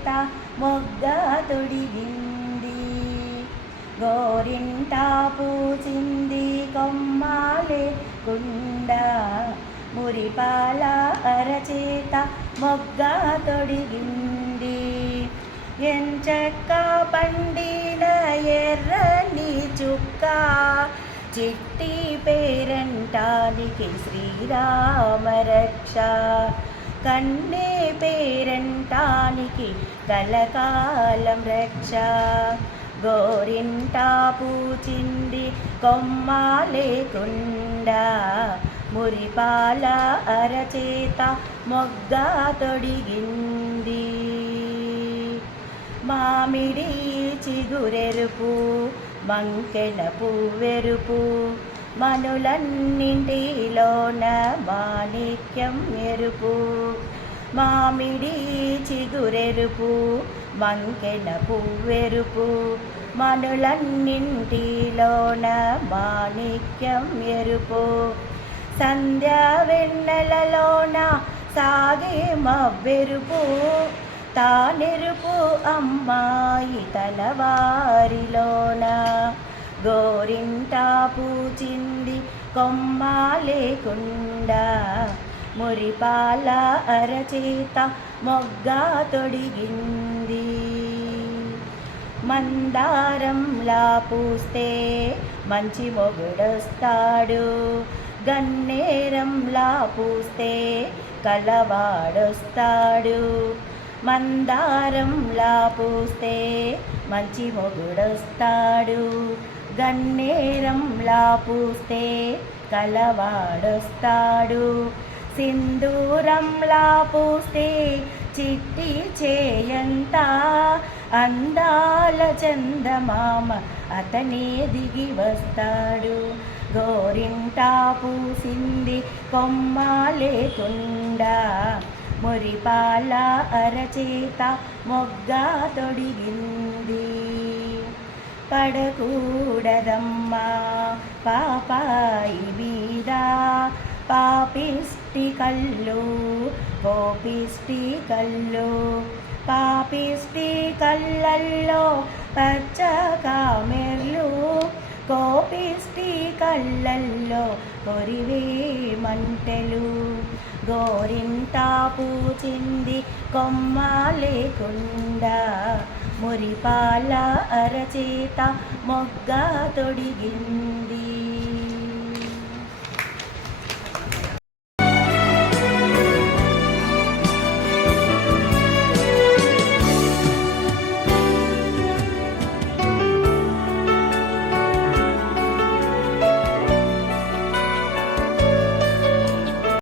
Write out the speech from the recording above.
అరచేత మొగ్గ తొడిగింది. గోరింటా పూచింది కొమ్మాలే కుండ, మురిపాల అరచేత మొగ్గ తొడిగింది. ఎంచక్క పండిన ఎర్రని చుక్క, చిట్టి పేరంటానికి శ్రీరామ రక్ష. కన్నే పేరంటానికి కలకాలం రక్ష. గోరింటా పూచింది కొమ్మ లేకుండా, మురిపాల అరచేత మొగ్గ తొడిగింది. మామిడి చిగురెరుపు మంకెన పువ్వెరుపు, మనులన్నింటిలోన మాణిక్యం ఎరుపు. మామిడి చిగురెరుపు మంకెన పువ్వెరుపు, మనులన్నింటిలోన మాణిక్యం ఎరుపు. సంధ్యా వెన్నెలలోన సాగే మవ్వెరుపు, తానెరుపు అమ్మాయి తన వారిలోన. గోరింటా పూచింది కొమ్మ లేకుండా, మురిపాల అరచేత మొగ్గ తొడిగింది. మందారంలా పూస్తే మంచి మొగుడొస్తాడు, గన్నేరంలా పూస్తే కలవాడొస్తాడు. మందారంలా పూస్తే మంచి మొగుడొస్తాడు, గన్నేరంలా పూస్తే కలవాడొస్తాడు. సింధూరంలా పూస్తే చిట్టి చేయంత, అందాల చందమామ అతనే దిగి వస్తాడు. గోరింటా పూసింది కొమ్మ లేకుండా, మురిపాల అరచేత మొగ్గ తొడిగింది. పడకూడదమ్మా పాపాయి మీద పాపిష్టి కళ్ళు, కోపిష్టి కళ్ళు. పాపిష్టి కళ్ళల్లో పచ్చ కామెర్లు, కోపిష్టి కళ్ళల్లో కొరివే మంటలు. గోరింటా పూచింది కొమ్మ లేకుండా, మురిపాల అరచేత మొగ్గ తొడిగింది.